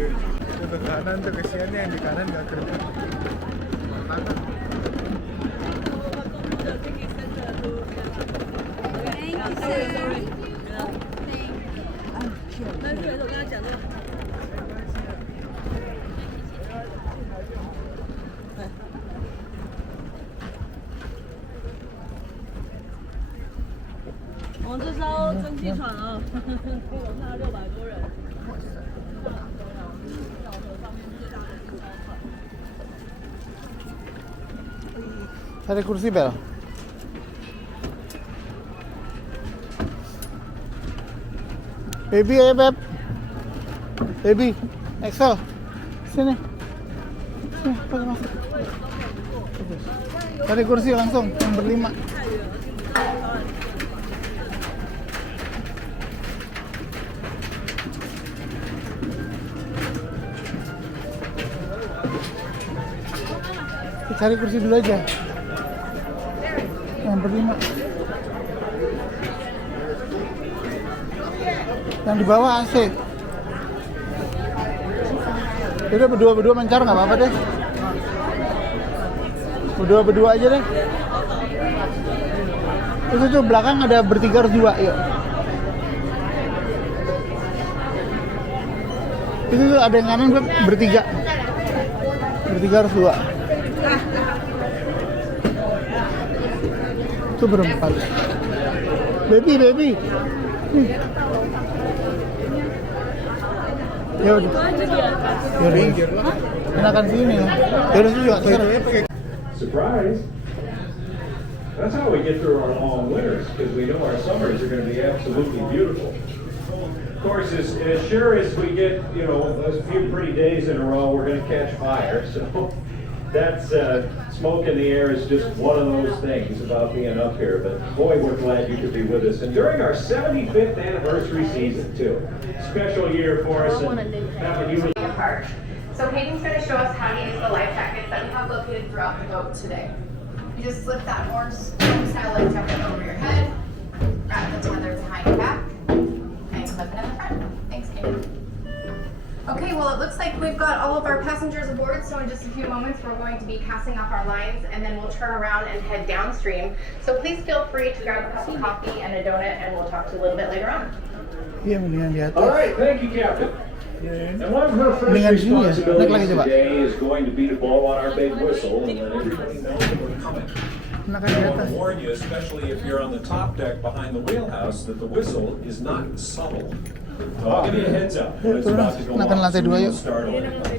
Itu ke kanan tuh, kesiannya yang di kanan nggak kerja. Kanan. Cari kursi Bel. Baby ya Beb. Baby, Excel. Sini. Sini, masuk. Cari kursi langsung yang berlima. Cari kursi dulu aja. Yang berlima. Yang di bawah AC. Udah berdua mencar nggak apa-apa deh. Berdua aja deh. Terus itu belakang ada bertiga harus dua, yuk. Itu tuh ada yang kanan bertiga. Bertiga harus dua. Itu berempat. Baby. Ya udah. Enakan sini ya. Ya udah juga. Surprise! That's how we get through our long winters, because we know our summers are going to be absolutely beautiful. Of course, as sure as we get, those few pretty days in a row, we're going to catch fire. So that's smoke in the air is just one of those things about being up here. But boy, we're glad you could be with us. And during our 75th anniversary season, too. Special year for us. And having you apart. So Hayden's going to show us how to use the life jackets that we have located throughout the boat today. You just slip that orange style life jacket over your head, wrap the tether behind your back, and clip it in the front. Thanks, Hayden. Okay, well, it looks like we've got all of our passengers aboard, so in just a few moments we're going to be casting off our lines, and then we'll turn around and head downstream. So please feel free to grab a cup of coffee and a donut, and we'll talk to you a little bit later on. All right, thank you, Captain. And one of her first responsibilities today is going to be to blow on our big whistle and let everybody know that we're coming. I want to warn you, especially if you're on the top deck behind the wheelhouse, that the whistle is not subtle. So I'll give you a heads up when it's about to go off, so we won't startle anybody.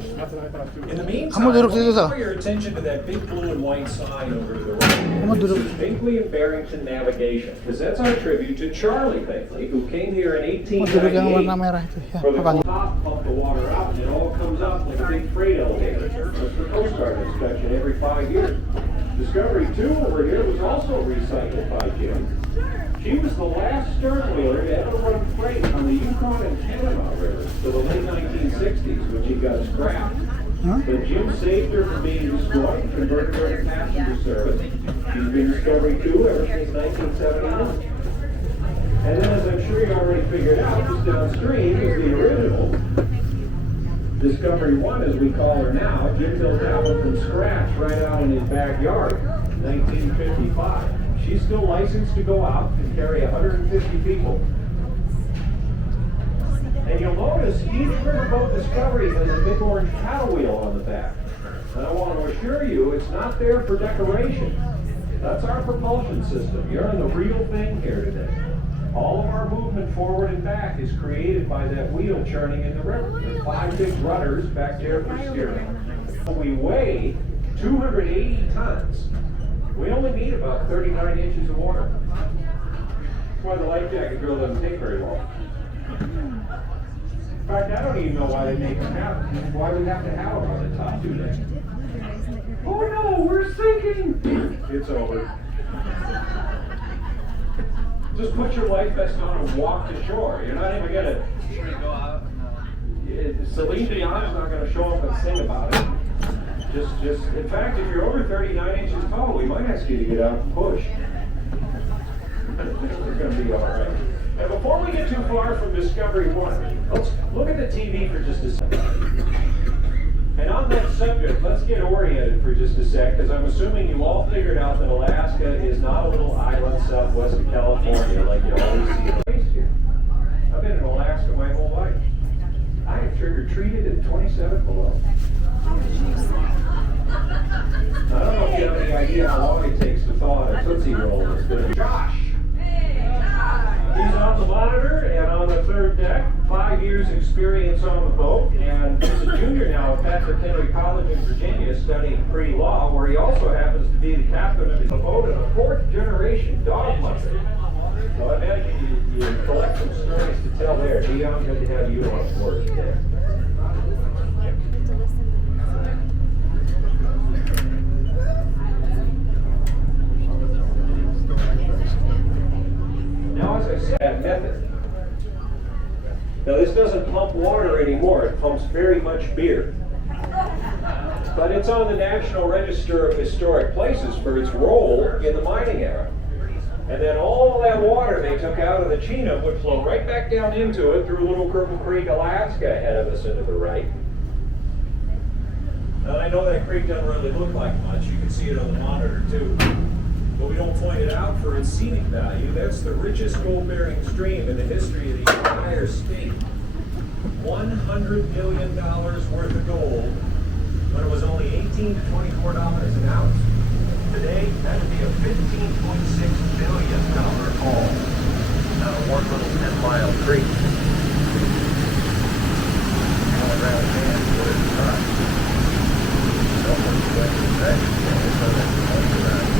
In the meantime, draw your attention to that big blue and white sign over to the right. This is Binkley and Barrington Navigation, because that's our tribute to Charlie Binkley, who came here in 1898 for the top, pump the water out, and it all comes up like a big freight elevator. That's the Coast Guard inspection every 5 years. Discovery 2 over here was also recycled by Jim. She was the last stern wheeler to ever run freight on the Yukon and Panama rivers to the late 1960s, when she got scrapped. But Jim saved her from being destroyed and converted her to passenger service. She's been Discovery 2 ever since 1971. And then, as I'm sure you already figured out, just downstream is the original Discovery 1, as we call her now. Jim built that one from scratch right out in his backyard, 1955. She's still licensed to go out and carry 150 people. And you'll notice each Riverboat Discovery has a big orange paddle wheel on the back. And I want to assure you, it's not there for decoration. That's our propulsion system. You're in the real thing here today. All of our movement forward and back is created by that wheel churning in the river. There's 5 big rudders back there for steering. We weigh 280 tons. We only need about 39 inches of water. That's why the life jacket drill doesn't take very long. In fact, I don't even know why they make them have them. Why we have to have them on the top, do they? Oh no, we're sinking! It's over. Just put your life vest on and walk to shore. You're not even gonna go out. Celine Dion's not gonna show up and sing about it. Just. In fact, if you're over 39 inches tall, we might ask you to get out and push. We're gonna be all right. And before we get too far from Discovery 1, let's look at the TV for just a second. And on that subject, let's get oriented for just a sec, because I'm assuming you all figured out that Alaska is not a little island southwest of California like you always see in the here. I've been in Alaska my whole life. I have trick-or-treated at 27 below. I don't know if you have any idea how long it takes to thaw a Tootsie Roll. It's good. Josh! He's on the monitor and on the third deck. 5 years experience on the boat, and he's a junior now at Patrick Henry College in Virginia studying pre-law, where he also happens to be the captain of his boat and a fourth-generation dog mother. So I imagine you collect some stories to tell there. Dion, good to have you on board today. Now, as I said, that method. Now, this doesn't pump water anymore. It pumps very much beer. But it's on the National Register of Historic Places for its role in the mining era. And then all that water they took out of the Chinook would flow right back down into it through Little Cripple Creek, Alaska, ahead of us and to the right. Now, I know that creek doesn't really look like much. You can see it on the monitor, too. But we don't point it out for its scenic value. That's the richest gold-bearing stream in the history of the entire state. $100 million worth of gold when it was only $18 to $24 an ounce. Today, that would be a $15.6 billion haul. Now, one little 10-mile creek. All around hands, what it's not. Someone's going to say, so that's the only around.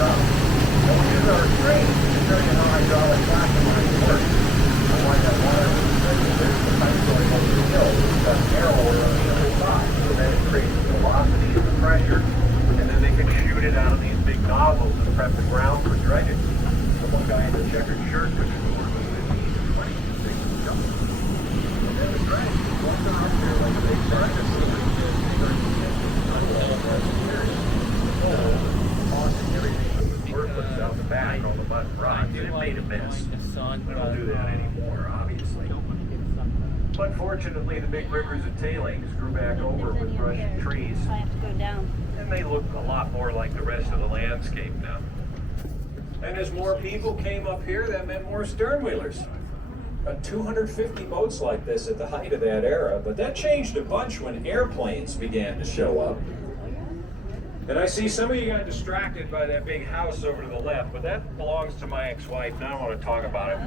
Don't use our screen to show you how hydraulic fracking lines work. Unlike that water with the signal, there's the pipe going over the hill. It's got narrower on the other side. So then it creates the velocity and the pressure, and then they can shoot it out of these big nozzles and prep the ground for dredging. The one guy in the checkered shirt took it over with 15, 20, big jump. And then the dredge, once they're up there like a big target, so they get bigger and worthless out the back and all the mud and rock. It made a mess. We don't do that anymore, obviously. But fortunately, the big rivers and tailings grew back over with brush and trees. I have to go down. And they look a lot more like the rest of the landscape now. And as more people came up here, that meant more sternwheelers. 250 boats like this at the height of that era, but that changed a bunch when airplanes began to show up. And I see some of you got distracted by that big house over to the left, but that belongs to my ex-wife, and I don't want to talk about it.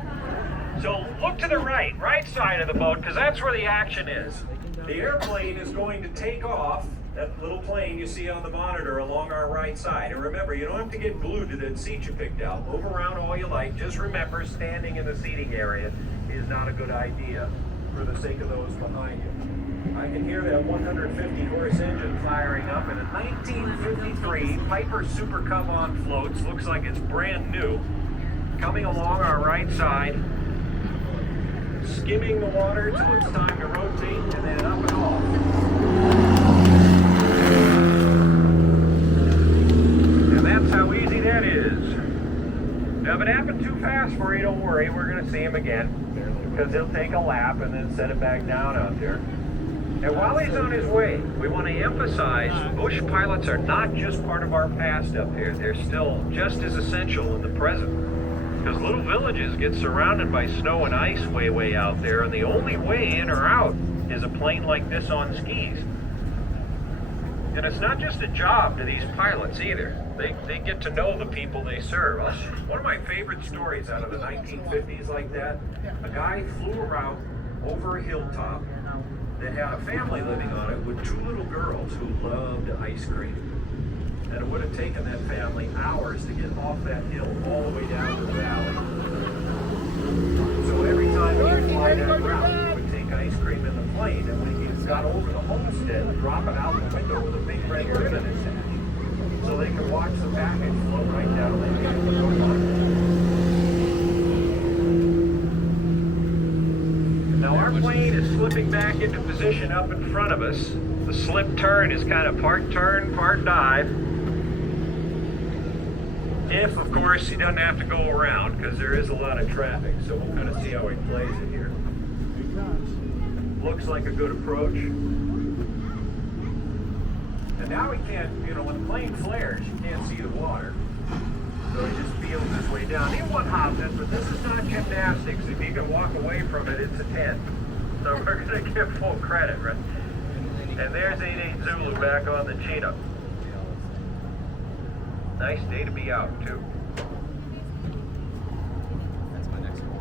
So look to the right side of the boat, because that's where the action is. The airplane is going to take off, that little plane you see on the monitor along our right side. And remember, you don't have to get glued to that seat you picked out. Move around all you like. Just remember, standing in the seating area is not a good idea for the sake of those behind you. I can hear that 150-horse engine firing up, and a 1953 Piper Super Cub on floats, looks like it's brand new, coming along our right side, skimming the water till it's time to rotate, and then up and off. And that's how easy that is. Now, if it happened too fast for you, don't worry, we're going to see him again, because he'll take a lap and then set it back down out there. And while he's on his way, we want to emphasize bush pilots are not just part of our past up here. They're still just as essential in the present. Because little villages get surrounded by snow and ice way out there, and the only way in or out is a plane like this on skis. And it's not just a job to these pilots either. They get to know the people they serve. One of my favorite stories out of the 1950s like that, a guy flew around over a hilltop that had a family living on it with two little girls who loved ice cream. And it would have taken that family hours to get off that hill all the way down to the valley. So every time he would fly that route, he would take ice cream in the plane, and when he got over the homestead, drop it out the window with a big red ribbon attached, so they could watch the package float right down the hill. Now our plane is slipping back into position up in front of us. The slip turn is kind of part turn, part dive. If, of course, he doesn't have to go around, because there is a lot of traffic, so we'll kind of see how he plays it here. Looks like a good approach. And now he can't, you know, when the plane flares, you can't see the water. So he just feels his way down. He one-hopped it, but this is not gymnastics. If you can walk away from it, it's a 10. So we're going to give full credit, right? And there's 88 Zulu back on the Cheetah. Nice day to be out, too.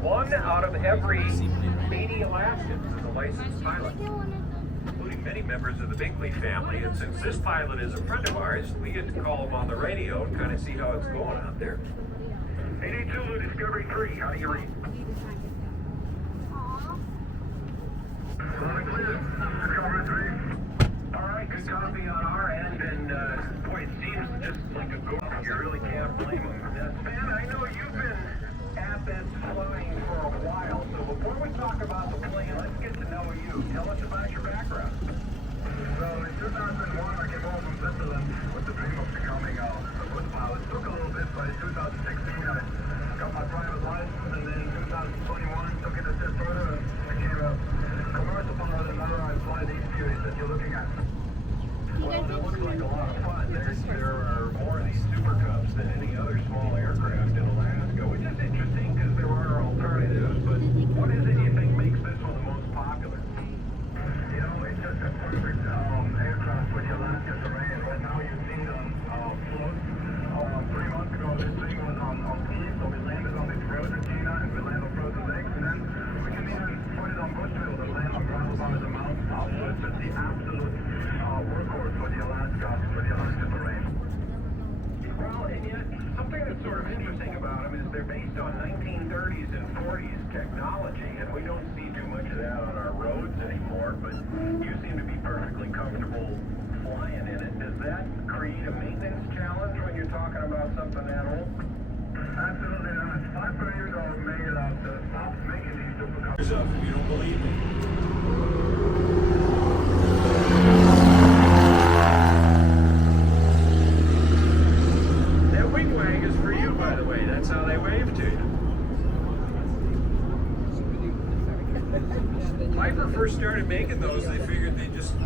One out of every 80 Alaskans is a licensed pilot, including many members of the Binkley family. And since this pilot is a friend of ours, we get to call him on the radio and kind of see how it's going out there. 88 Zulu, Discovery 3, how do you read? All right, good copy on our end, and boy, it seems just like a go. You really can't blame him. Stan, I know you've been at that flying for a while, so before we talk about the plane, let's get to know you. Tell us about your background. So in 2001, I came home from Switzerland with the dream of becoming a foot pilot. It took a little bit, but in 2016, I got my private license, and then in 2021, took it a step further and became a commercial pilot, and now I fly these series that you're looking at. Well, it looks like a lot of fun. There are more of these Super Cubs than any other small aircraft in Alaska, which is interesting because there are alternatives. But what is it you think makes this one the most popular? You know, it's just a perfect aircraft for the Alaska terrain. Right now, you've seen them float. 3 months ago, this thing was on ski, so we landed on this frozen China and we landed on frozen lakes, and then we can even put it on Bushville and land on gravel bars and mountains. So it's just the absolute workhorse for the Alaska terrain. Well, and yet, something that's sort of interesting about them is they're based on 1930s and 40s technology, and we don't see too much of that on our roads anymore, but you seem to be perfectly comfortable flying in it. Does that create a maintenance challenge when you're talking about something that old? Absolutely not. 5 years old made it out to stop making these difficult. If you don't believe me. That wing wag is for you, by the way. That's how they wave to you. Piper first started making those, they figured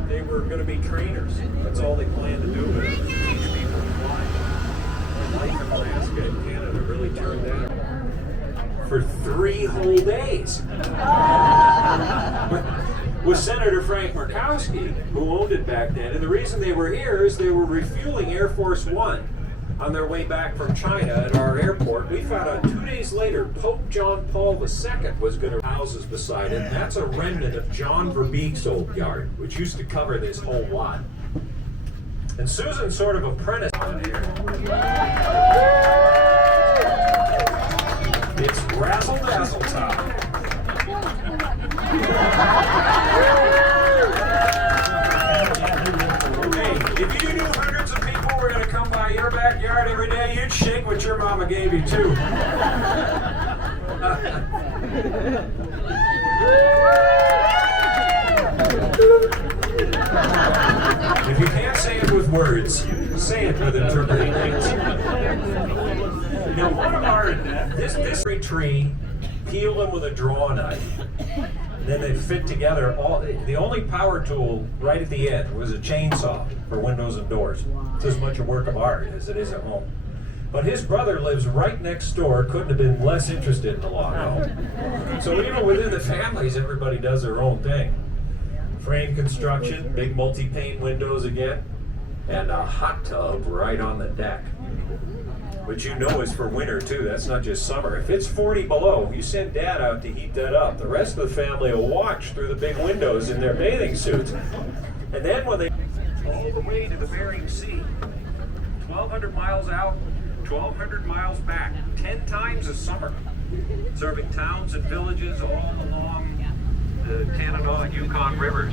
they were going to be trainers. That's all they planned to do with it, was teach people to fly. Life in Alaska and Canada really turned that for 3 whole days. With Senator Frank Murkowski, who owned it back then. And the reason they were here is they were refueling Air Force One on their way back from China at our airport. We found out 2 days later Pope John Paul II was going to houses beside it. And that's a remnant of John Verbeek's old yard, which used to cover this whole lot. And Susan's sort of apprentice on here. It's razzle dazzle time. Hey, if you knew hundreds of people were going to come by your backyard every day, you'd shake what your mama gave you too. If you can't say it with words, say it with interpreting links. Now, one of our this tree, peel them with a draw knife. Then they fit together. The only power tool right at the end was a chainsaw for windows and doors. It's as much a work of art as it is at home. But his brother lives right next door, couldn't have been less interested in the log home. So even within the families, everybody does their own thing. Frame construction, big multi-pane windows again, and a hot tub right on the deck. Which you know is for winter too, that's not just summer. If it's 40 below, you send Dad out to heat that up. The rest of the family will watch through the big windows in their bathing suits. And then when they all the way to the Bering Sea, 1,200 miles out, 1,200 miles back, 10 times a summer, serving towns and villages all along the Tanana and Yukon rivers.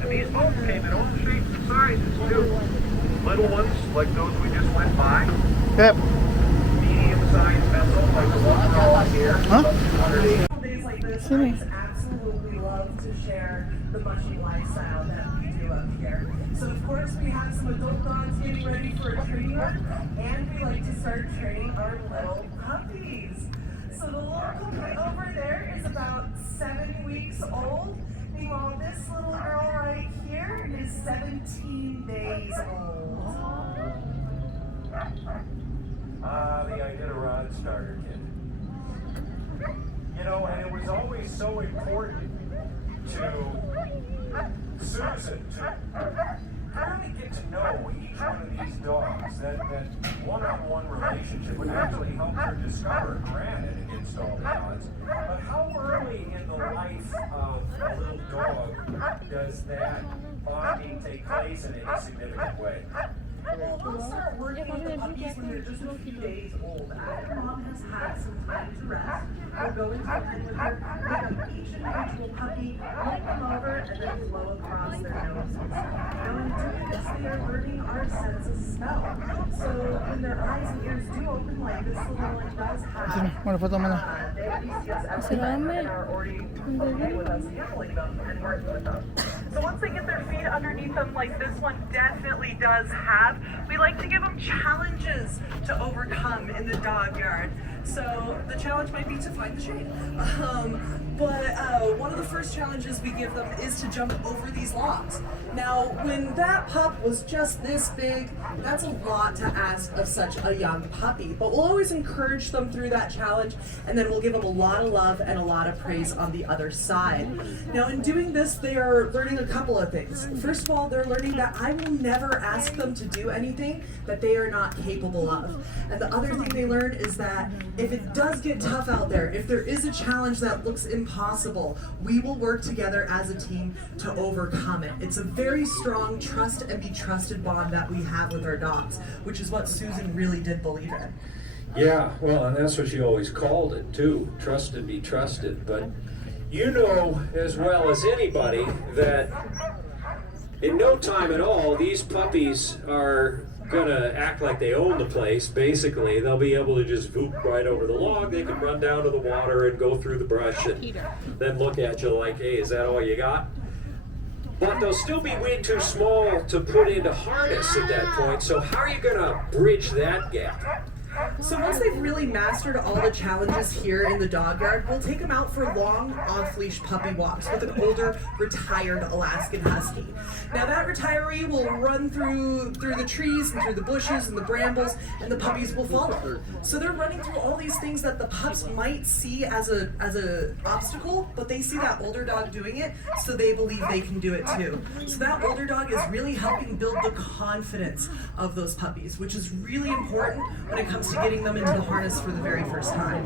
And these boats came in all shapes and sizes too. Little ones like those we just went by. Yep. Medium-sized vessels like the one we're on here. Huh? Days like this, Sini. absolutely love to share the mushy lifestyle that we do up here. So of course we have some adult dogs getting ready for a training run, and we like to start training our little puppies. So the little puppy over there is about 7 weeks old. Meanwhile, this little girl right here is 17 days old. The Iditarod starter kit. You know, and it was always so important to Susan to really get to know each one of these dogs. That one-on-one relationship would actually help her discover, granted, against all the odds. But how early in the life of a little dog does that bonding take place in any significant way? Well, we'll start working with the puppies when they're just a few days old. After mom has had some time to rest, we'll go into the pen with her, pick up each individual puppy, flip them over, and then blow across their noses. Now, in doing this, they are learning our sense of smell. So, when their eyes and ears do open like this, the little one does Sini, have mana foto mana? they at least see us as a friend and are already okay with us handling them and working with them. So once they get their feet underneath them like this one definitely does have, we like to give them challenges to overcome in the dog yard. So the challenge might be to find the shade. But one of the first challenges we give them is to jump over these logs. Now, when that pup was just this big, that's a lot to ask of such a young puppy. But we'll always encourage them through that challenge, and then we'll give them a lot of love and a lot of praise on the other side. Now, in doing this, they are learning a couple of things. First of all, they're learning that I will never ask them to do anything that they are not capable of. And the other thing they learn is that if it does get tough out there, if there is a challenge that looks impossible, we will work together as a team to overcome it. It's a very strong trust and be trusted bond that we have with our dogs, which is what Susan really did believe in. Yeah, well, and that's what she always called it too, trust and be trusted. But you know as well as anybody that in no time at all, these puppies are gonna act like they own the place. Basically, they'll be able to just voop right over the log. They can run down to the water and go through the brush and then look at you like, hey, is that all you got? But they'll still be way too small to put into harness at that point. So how are you gonna bridge that gap? So once they've really mastered all the challenges here in the dog yard, we'll take them out for long off-leash puppy walks with an older retired Alaskan Husky. Now that retiree will run through the trees and through the bushes and the brambles, and the puppies will follow. So they're running through all these things that the pups might see as a obstacle, but they see that older dog doing it, so they believe they can do it too. So that older dog is really helping build the confidence of those puppies, which is really important when it comes to getting them into the harness for the very first time.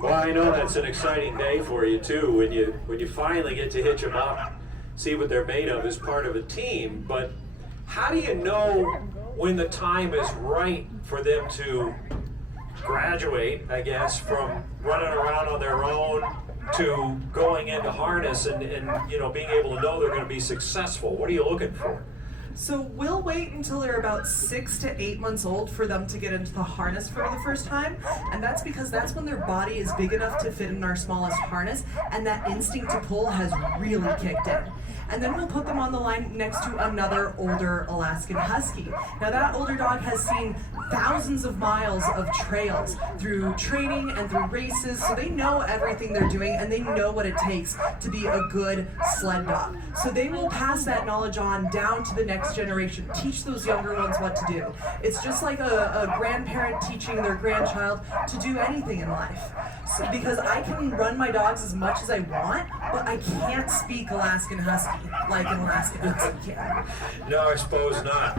Well, I know that's an exciting day for you too, when you finally get to hitch them up, see what they're made of as part of a team. But how do you know when the time is right for them to graduate, I guess, from running around on their own to going into harness and you know, being able to know they're going to be successful? What are you looking for? So we'll wait until they're about 6 to 8 months old for them to get into the harness for the first time. And that's because that's when their body is big enough to fit in our smallest harness, and that instinct to pull has really kicked in. And then we'll put them on the line next to another older Alaskan Husky. Now that older dog has seen thousands of miles of trails through training and through races, so they know everything they're doing and they know what it takes to be a good sled dog. So they will pass that knowledge on down to the next generation, teach those younger ones what to do. It's just like a grandparent teaching their grandchild to do anything in life. So, because I can run my dogs as much as I want, but I can't speak Alaskan Husky like an Alaskan Husky can. No, I suppose not.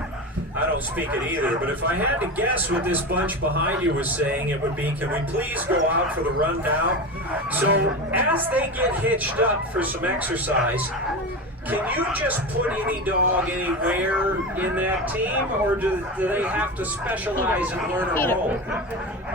I don't speak it either, but if I had to guess what this bunch behind you was saying, it would be, can we please go out for the run now? So as they get hitched up for some exercise, can you just put any dog anywhere in that team, or do they have to specialize and learn a role?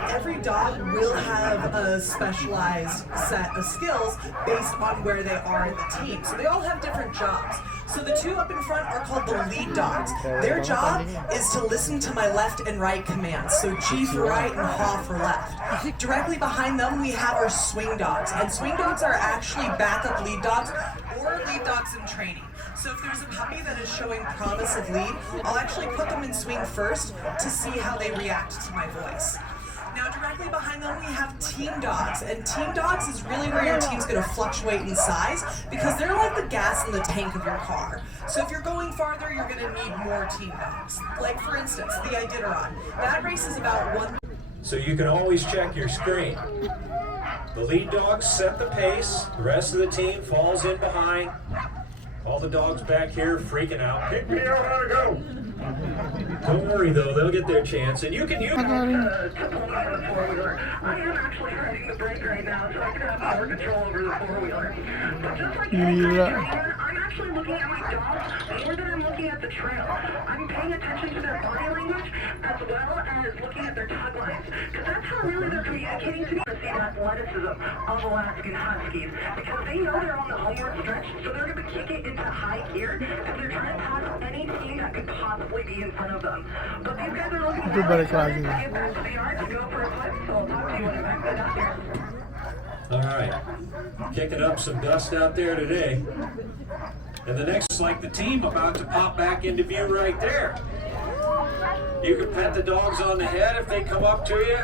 Every dog will have a specialized set of skills based on where they are in the team. So they all have different jobs. So the two up in front are called the lead dogs. Their job is to listen to my left and right commands. So G for right and haw for left. Directly behind them, we have our swing dogs. And swing dogs are actually backup lead dogs or lead dogs in training. So if there's a puppy that is showing promise of lead, I'll actually put them in swing first to see how they react to my voice. Now directly behind them we have team dogs, and team dogs is really where your team's going to fluctuate in size because they're like the gas in the tank of your car. So if you're going farther, you're going to need more team dogs. Like for instance, the Iditarod. That race is about 1. So you can always check your screen. The lead dogs set the pace, the rest of the team falls in behind. All the dogs back here freaking out. Pick me out, how to go. Don't worry though, they'll get their chance, and you can use. I am actually pressing the brake right now, so I can have more control over the four-wheeler. But just like any trainer, I'm actually looking at my dogs more than I'm looking at the trail. I'm paying attention to their body language as well as looking at their tug lines, because that's how really they're communicating to me. To see the athleticism of Alaskan Huskies, because they know they're on the homeward stretch, so they're going to kick it into high gear if they're trying to pass any team that could possibly be in front of them. But these guys are looking to get back to the yard to go for a flip, so I'll talk to you when I'm back there. All right, kicking up some dust out there today. And the next is like the team about to pop back into view right there. You can pet the dogs on the head if they come up to you.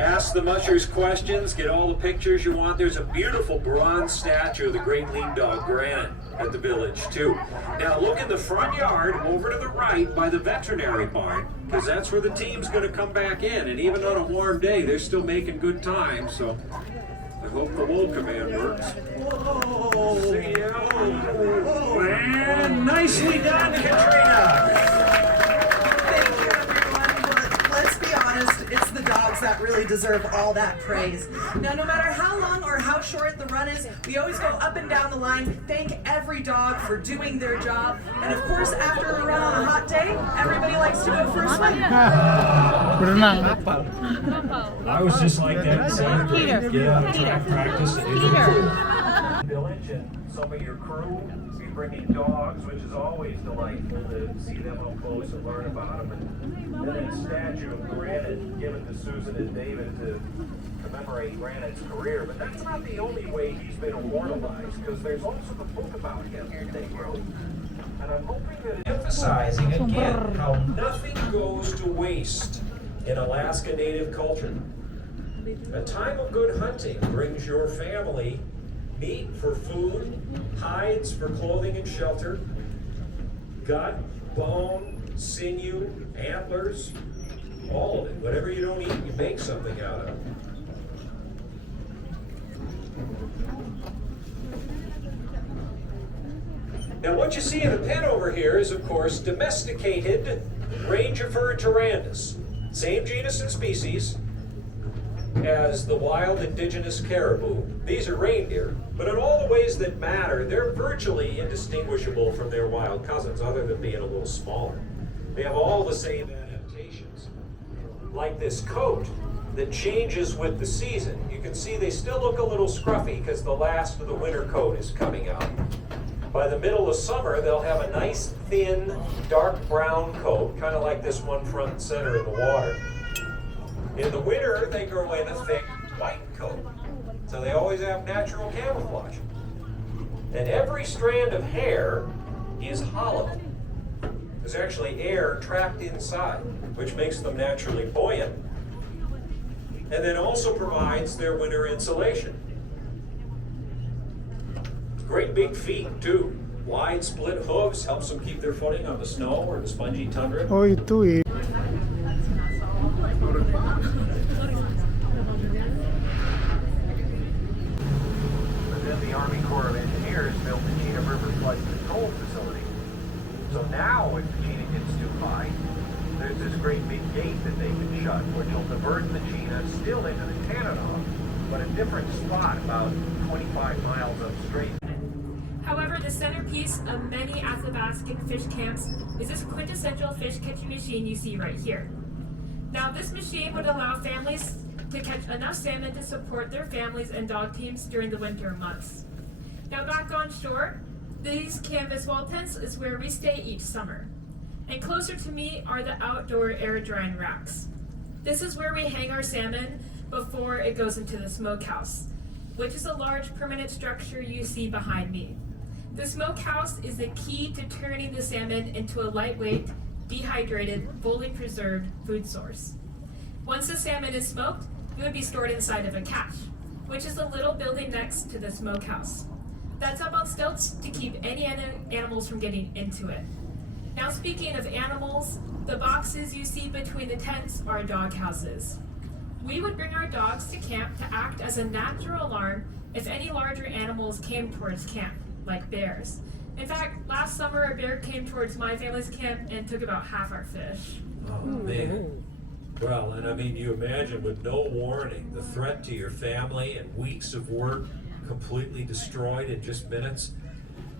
Ask the mushers questions, get all the pictures you want. There's a beautiful bronze statue of the great lead dog Granite at the village too. Now look in the front yard over to the right by the veterinary barn, because that's where the team's going to come back in. And even on a warm day, they're still making good time. So I hope the wool command works. See you. And nicely done, Katrina. Thank you, everyone. But let's be honest, it's the dogs that really deserve all that praise. Now, no matter how long or how short the run is, we always go up and down the line, thank every dog for doing their job. And of course, after a run on a hot day, everybody likes to go for a swim. I was just like that in seventh grade. Get out of track practice and do the village, and some of your crew be bringing dogs, which is always delightful to see them up close and learn about them. And then a statue of Granite given to Susan and David to commemorate Granite's career. But that's not the only way he's been immortalized, because there's also the book about him that they wrote. And I'm hoping that emphasizing again how nothing goes to waste in Alaska Native culture. A time of good hunting brings your family meat for food, hides for clothing and shelter, gut, bone, sinew, antlers, all of it. Whatever you don't eat, you make something out of. Now what you see in the pen over here is, of course, domesticated Rangifer tarandus. Same genus and species as the wild indigenous caribou. These are reindeer, but in all the ways that matter, they're virtually indistinguishable from their wild cousins, other than being a little smaller. They have all the same adaptations. Like this coat that changes with the season. You can see they still look a little scruffy because the last of the winter coat is coming out. By the middle of summer, they'll have a nice, thin, dark brown coat, kind of like this one front and center in the water. In the winter, they grow in a thick white coat. So they always have natural camouflage. And every strand of hair is hollow. There's actually air trapped inside, which makes them naturally buoyant, and then also provides their winter insulation. Great big feet, too. Wide split hooves helps them keep their footing on the snow or the spongy tundra. Oh, itu eh. But then the Army Corps of Engineers built the Chena River Flood Control Facility. So now, if the Chena gets too high, there's this great big gate that they can shut, which will divert the Chena still into the Tanana, but a different spot about 25 miles upstream. However, the centerpiece of many Athabascan fish camps is this quintessential fish catching machine you see right here. Now, this machine would allow families to catch enough salmon to support their families and dog teams during the winter months. Now, back on shore, these canvas wall tents is where we stay each summer. And closer to me are the outdoor air drying racks. This is where we hang our salmon before it goes into the smokehouse, which is a large permanent structure you see behind me. The smokehouse is the key to turning the salmon into a lightweight, dehydrated, fully preserved food source. Once the salmon is smoked, it would be stored inside of a cache, which is a little building next to the smokehouse. That's up on stilts to keep any animals from getting into it. Now, speaking of animals, the boxes you see between the tents are dog houses. We would bring our dogs to camp to act as a natural alarm if any larger animals came towards camp, like bears. In fact, last summer a bear came towards my family's camp and took about half our fish. Oh, man. Well, and I mean, you imagine with no warning, the threat to your family and weeks of work completely destroyed in just minutes.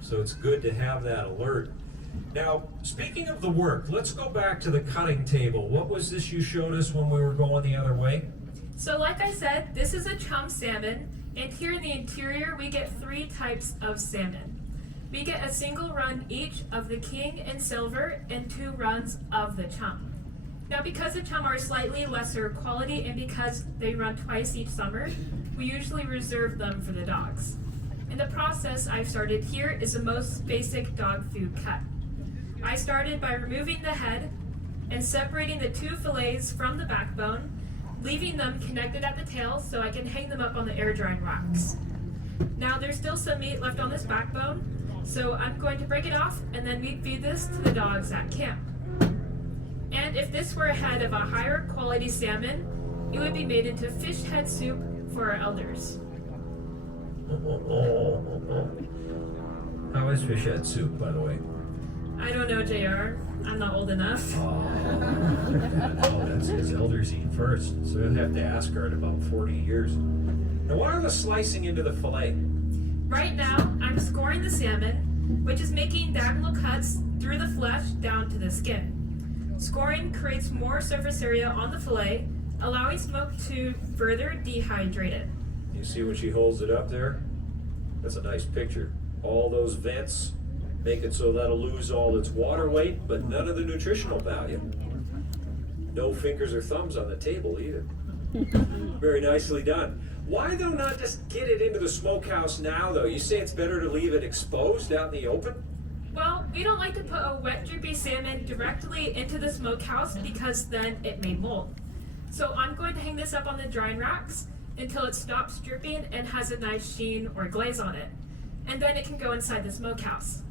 So it's good to have that alert. Now, speaking of the work, let's go back to the cutting table. What was this you showed us when we were going the other way? So like I said, this is a chum salmon, and here in the interior we get 3 types of salmon. We get a single run each of the king and silver and 2 runs of the chum. Now, because the chum are slightly lesser quality and because they run twice each summer, we usually reserve them for the dogs. And the process I've started here is the most basic dog food cut. I started by removing the head and separating the 2 fillets from the backbone, leaving them connected at the tail so I can hang them up on the air drying racks. Now, there's still some meat left on this backbone, so I'm going to break it off and then meat feed this to the dogs at camp. And if this were a head of a higher quality salmon, it would be made into fish head soup for our elders. How is fish head soup, by the way? I don't know, JR. I'm not old enough. Oh, that's his elders eat first, so you'll have to ask her in about 40 years. Now, what are the slicing into the fillet? Right now, I'm scoring the salmon, which is making diagonal cuts through the flesh down to the skin. Scoring creates more surface area on the fillet, allowing smoke to further dehydrate it. You see when she holds it up there? That's a nice picture. All those vents make it so that'll lose all its water weight, but none of the nutritional value. No fingers or thumbs on the table either. Very nicely done. Why though not just get it into the smokehouse now though? You say it's better to leave it exposed out in the open? Well, we don't like to put a wet drippy salmon directly into the smokehouse because then it may mold. So I'm going to hang this up on the drying racks until it stops dripping and has a nice sheen or glaze on it. And then it can go inside the smokehouse.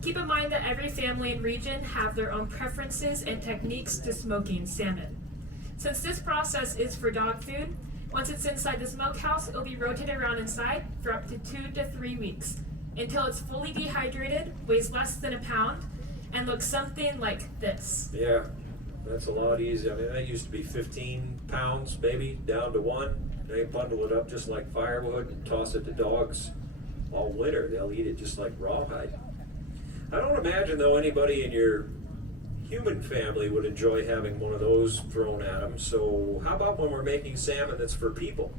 Keep in mind that every family and region have their own preferences and techniques to smoking salmon. Since this process is for dog food, once it's inside the smokehouse, it'll be rotated around inside for up to 2 to 3 weeks until it's fully dehydrated, weighs less than a pound, and looks something like this. Yeah, that's a lot easier. I mean, that used to be 15 pounds, maybe, down to 1. They bundle it up just like firewood and toss it to dogs all winter. They'll eat it just like rawhide. I don't imagine, though, anybody in your human family would enjoy having one of those thrown at them. So how about when we're making salmon that's for people?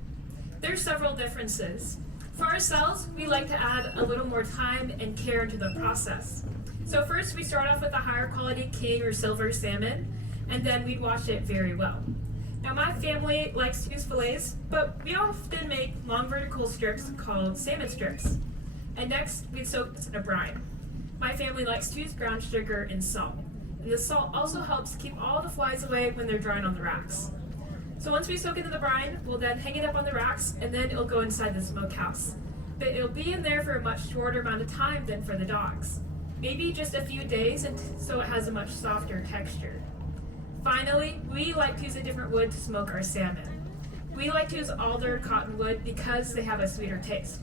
There's several differences. For ourselves, we like to add a little more time and care into the process. So first we start off with a higher quality king or silver salmon, and then we'd wash it very well. Now my family likes to use fillets, but we often make long vertical strips called salmon strips. And next we'd soak this in a brine. My family likes to use brown sugar and salt. And the salt also helps keep all the flies away when they're drying on the racks. So once we soak it in the brine, we'll then hang it up on the racks and then it'll go inside the smokehouse. But it'll be in there for a much shorter amount of time than for the dogs. Maybe just a few days, and so it has a much softer texture. Finally, we like to use a different wood to smoke our salmon. We like to use alder cottonwood because they have a sweeter taste.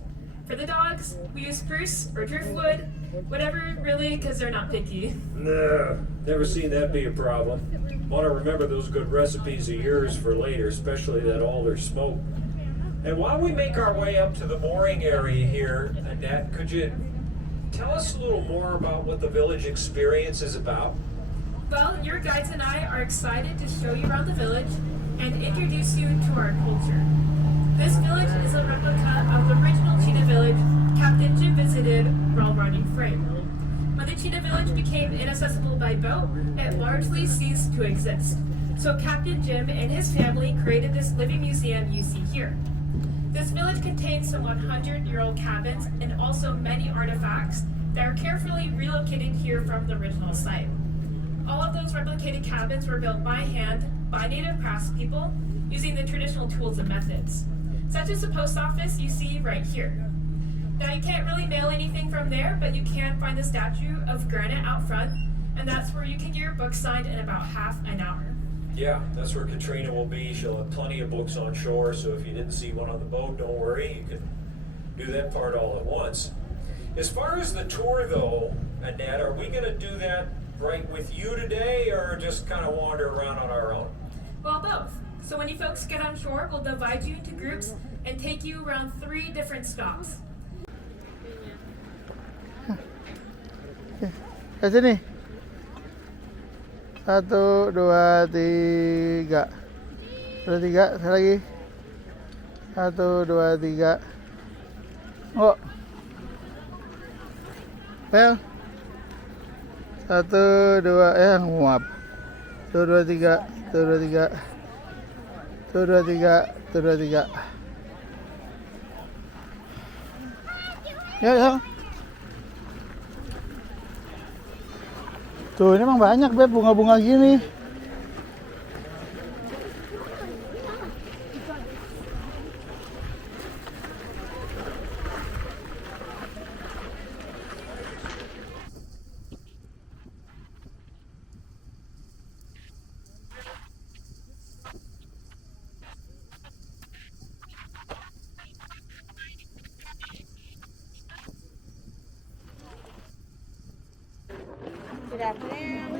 For the dogs, we use spruce or driftwood, whatever really, because they're not picky. No, never seen that be a problem. Want to remember those good recipes of yours for later, especially that alder smoke. And while we make our way up to the mooring area here, Annette, could you tell us a little more about what the village experience is about? Well, your guides and I are excited to show you around the village and introduce you to our culture. This village is a replica of the original Chena village Captain Jim visited while running freight. When the Chena village beach became inaccessible by boat, it largely ceased to exist. So Captain Jim and his family created this living museum you see here. This village contains some 100-year-old cabins and also many artifacts that are carefully relocated here from the original site. All of those replicated cabins were built by hand by native craftspeople using the traditional tools and methods, such as the post office you see right here. Now you can't really mail anything from there, but you can find the statue of granite out front, and that's where you can get your book signed in about half an hour. Yeah, that's where Katrina will be. She'll have plenty of books on shore, so if you didn't see one on the boat, don't worry. You can do that part all at once. As far as the tour, though, Annette, are we going to do that right with you today, or just kind of wander around on our own? Well, both. So when you folks get on shore, we'll divide you into groups and take you around 3 different stops. Ke sini. 1, 2, 3. 1, 2, 3. Sekali lagi. 1, 2, 3. Oh. Bel. 1, 2, nguap. 1, 2, 3. 1, 2, 3. 1, 2, 3. 1, 2, 3. Ya, ya. Tuh, ini emang banyak, Beb, bunga-bunga gini. Good afternoon.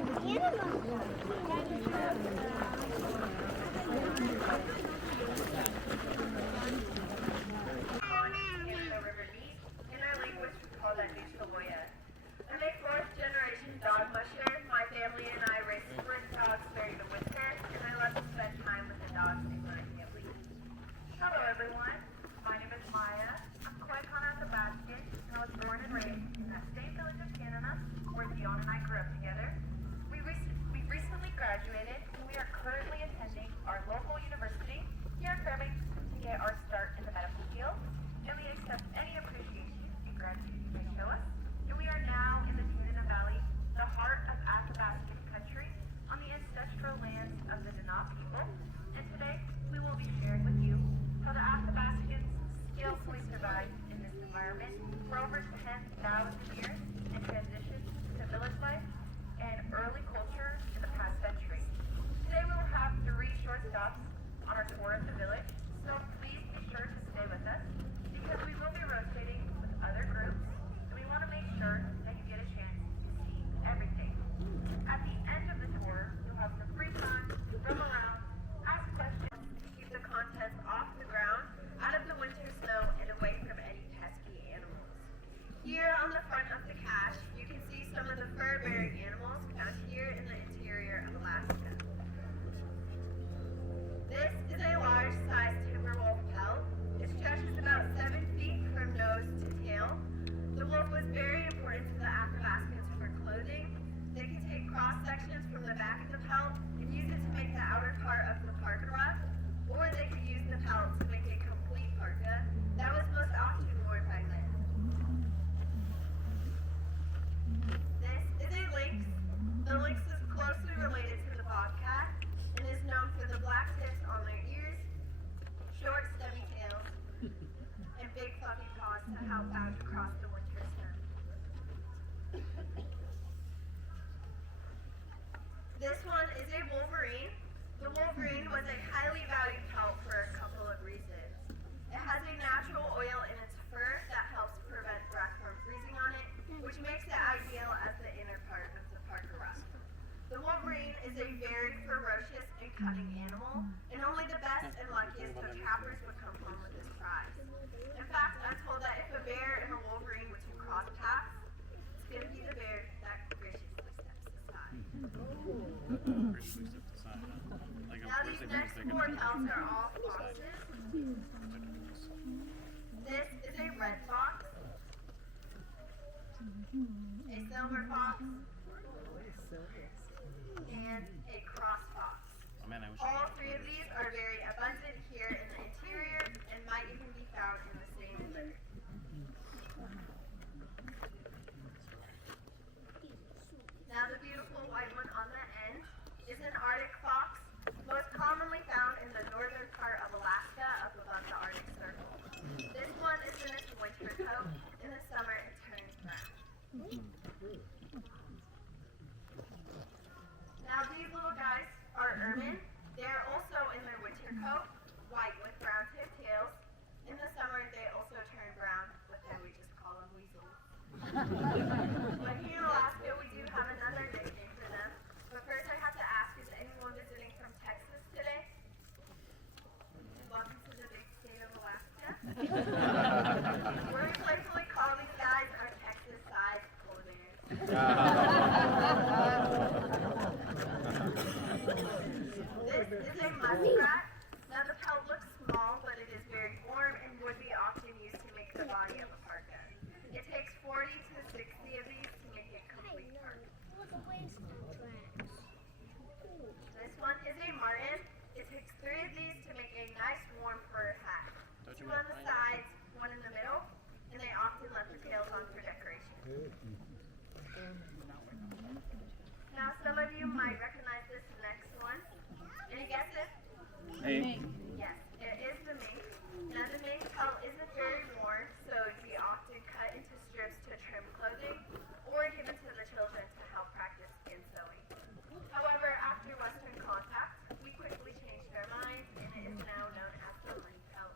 We recently graduated, and we are currently attending our local university here in Fairbanks to get our start in the medical field. And we accept any appreciation and gratitude you may show us. And we are now in the Tunana Valley, the heart of Athabascan country, on the ancestral lands of the Dana people. And today, we will be sharing with you how the Athabascans skillfully survived in this environment for over 10,000 years and transitioned to village life and early culture in the past century. Today we will have 3 short stops on our tour of the village, so please be sure to stay with us because we will be rotating with other groups and we want to make sure that you get a chance to see everything. At the end of the tour, you'll have some free time to roam around, ask questions, keep the contents off the ground, out of the winter snow, and away from any pesky animals. Here on the front of the cache, you can see some of the fur-bearing animals found here in the interior of Alaska. This is a large-sized timber wolf pelt. It stretches about 7 feet from nose to tail. The wolf was very important to the Athabascans for clothing. They could take cross-sections from the back of the pelt and use it to make the outer part of the parka rug, or they could use the pelt to make a complete parka that was most often worn by men. This is a lynx. The lynx is closely related to the bobcat and is known for the black tips on their ears, short stubby tails, and big fluffy paws to help out across the winter snow. This one is a wolverine. The wolverine was a highly valued pelt for a couple of reasons. It has a natural oil in its fur that helps prevent grass from freezing on it, which makes it ideal as the inner part of the parka rug. The wolverine is a very ferocious and cunning animal, and only the best and luckiest of trappers would come home with this prize. In fact, I'm told that if a bear and a wolverine were to cross paths, it's going to be the bear that graciously steps aside. Now these next 4 pelts Now these little guys are ermine. They're also in their winter coat, white with brown tipped tails. In the summer they also turn brown, but then we just call them weasels. But here in Alaska we do have another nickname for them. But first I have to ask, is anyone visiting from Texas today? Welcome to the big state of Alaska. We're playfully calling these guys our Texas-sized polar bears. This is a muskrat. Now the pelt looks small, but it is very warm and would be often used to make the body of a parka. It takes 40 to 60 of these to make a complete parka. This one is a martin. It takes 3 of these to make a nice warm fur hat. 2 on the sides, 1 in the middle, and they often let the tails on for decoration. Now some of you might recognize this next one. Any guesses? Yes, it is the mink. Now the mink pelt isn't very worn, so it would be often cut into strips to trim clothing or given to the children to help practice skin sewing. However, after Western contact, we quickly changed our minds and it is now known as the mink pelt.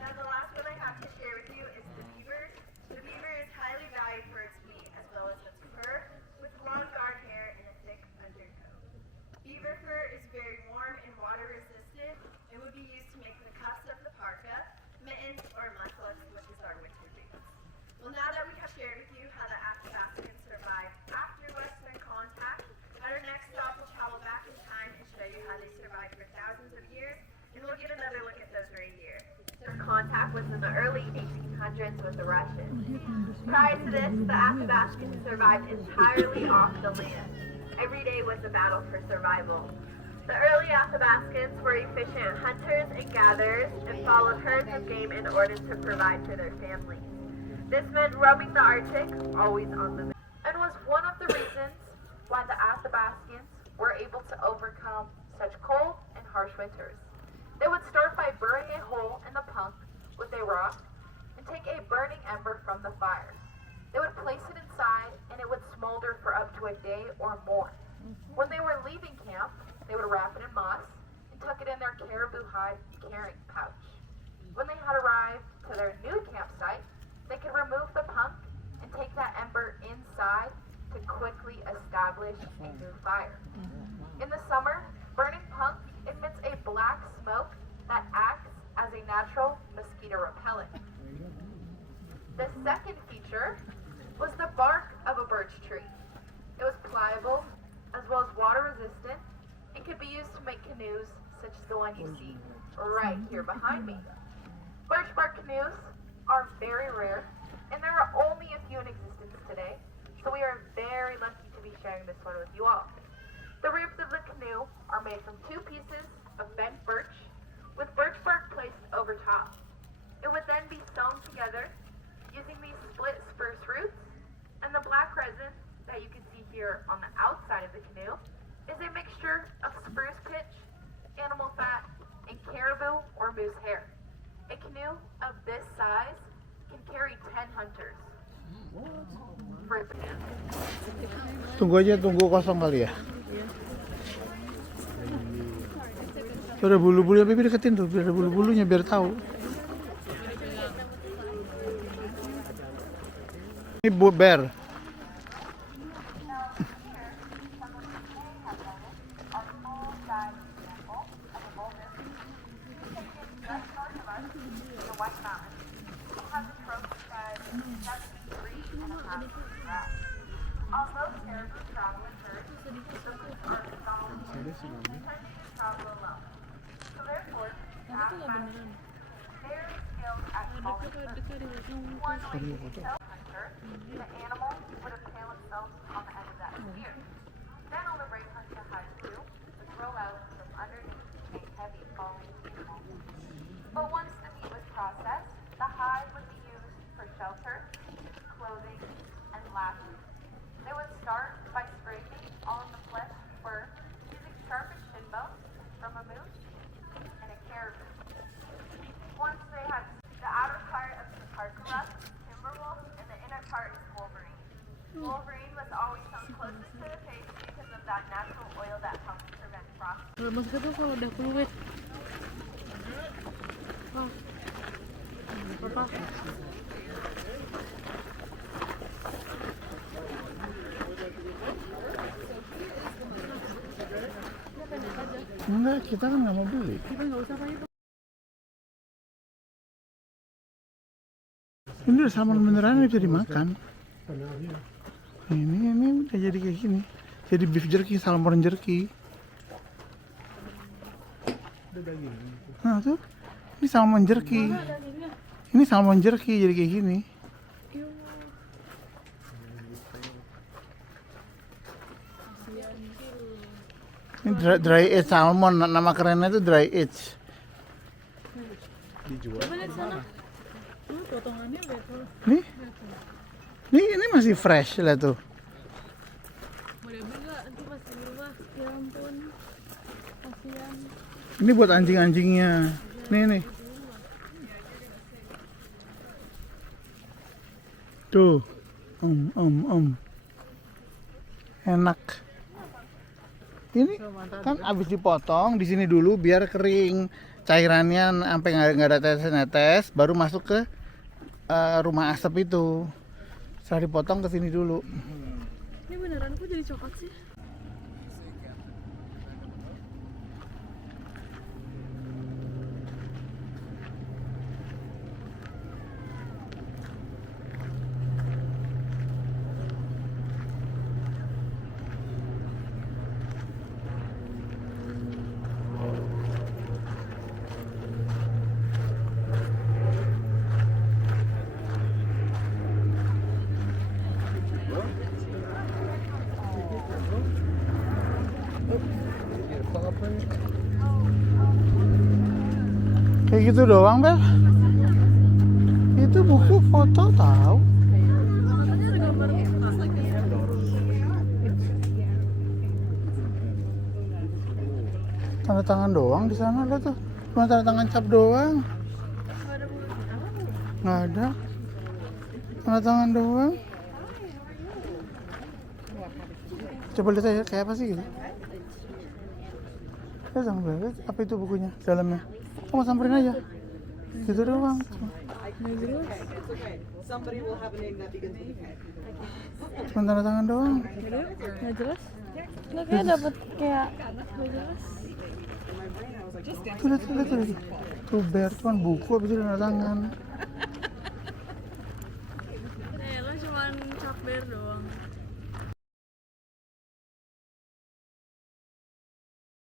Now the last one I have to share with you is the beaver. The beaver is highly valued for its meat as well as its fur, with long dark hair and a thick undercoat. Beaver fur is very warm and water resistant and would be used to make the cuffs of the parka, mittens, or muskets, which is our winter boots. Well, now that we have shared with you how the Athabascans survived after Western contact, at our next stop we'll travel back in time and show you how they survived for thousands of years, and we'll get another look at those reindeer. Their contact was in the early 1800s with the Russians. Prior to this, the Athabascans survived entirely off the land. Every day was a battle for survival. The early Athabascans were efficient hunters and gatherers and followed herds of game in order to provide for their families. This meant roaming the Arctic, always on the move, and was one of the reasons why the Athabascans were able to overcome such cold and harsh winters. They would start by burning a hole in the punk with a rock and take a burning ember from the fire. They would place it inside and it would smolder for up to a day or more. When they were leaving camp, they would wrap it in moss and tuck it in their caribou hide carrying pouch. When they had arrived to their new campsite, they could remove the punk and take that ember inside to quickly establish a new fire. In the summer, burning punk emits a black smoke that acts as a natural mosquito repellent. The second feature was the bark of a birch tree. It was pliable as well as water resistant and could be used to make canoes such as the one you see right here behind me. Birch bark canoes are very rare and there are only a few in existence today, so we are very lucky to be sharing this one with you all. The ribs of the canoe are made from 2 pieces of bent birch with birch bark placed over top. It would then be sewn together using these split spruce roots, and the black resin that you can see here on the outside of the canoe is a mixture of spruce pitch, animal fat, and caribou or moose hair. A canoe of this size can carry 10 hunters. Tunggu aja, tunggu kosong kali ya. Tuh ada bulu-bulu, Bibi deketin tuh, biar ada bulu-bulunya biar tahu. Ini bear. The animal would impale itself on the end of that spear. Then all the brave hunter had to do was roll out from underneath a heavy falling animal. But once the meat was processed, the hide would be used for shelter, clothing, and lashes. They would start by scraping all of the flesh and fur using sharpened shin bones from a moose and a caribou. Once they had the outer part of the carcass, timber Maksudnya tuh kalau udah fluid. Wah. Apa? Enggak, kita kan nggak mau beli. Kita nggak usah pakai. Ini udah salmon beneran bisa dimakan. Ini udah jadi kayak gini. Jadi beef jerky, salmon jerky. Nah tuh, ini salmon jerky. Ini salmon jerky jadi kayak gini. Ini dry aged salmon, nama kerennya itu dry aged. Coba lihat sana. Potongannya betul. Ini masih fresh lah tuh. Mau diambil nggak? Nanti pas di rumah. Ya ampun. Kasihan. Ini buat anjing-anjingnya. Nih. Tuh. Enak. Ini kan abis dipotong di sini dulu biar kering cairannya sampai nggak ada tetes-netes, baru masuk ke rumah asap itu. Setelah dipotong ke sini dulu. Ini beneran kok jadi coklat sih? Kayak gitu doang, Bel. Itu buku foto tahu. Katanya ada gambar muka. Tanda tangan doang di sana lah tuh. Cuma tanda tangan cap doang. Nggak ada. Tanda tangan doang. Coba lihat aja kayak apa sih gitu. Ya sampai apa itu bukunya dalamnya? Kamu samperin aja. Gitu doang. Cuma tanda tangan doang. Nggak jelas? Nggak kayak dapet kayak nggak jelas. Tuh lihat. Tuh bear cuman buku habis itu tanda tangan. Lo cuman cap bear doang.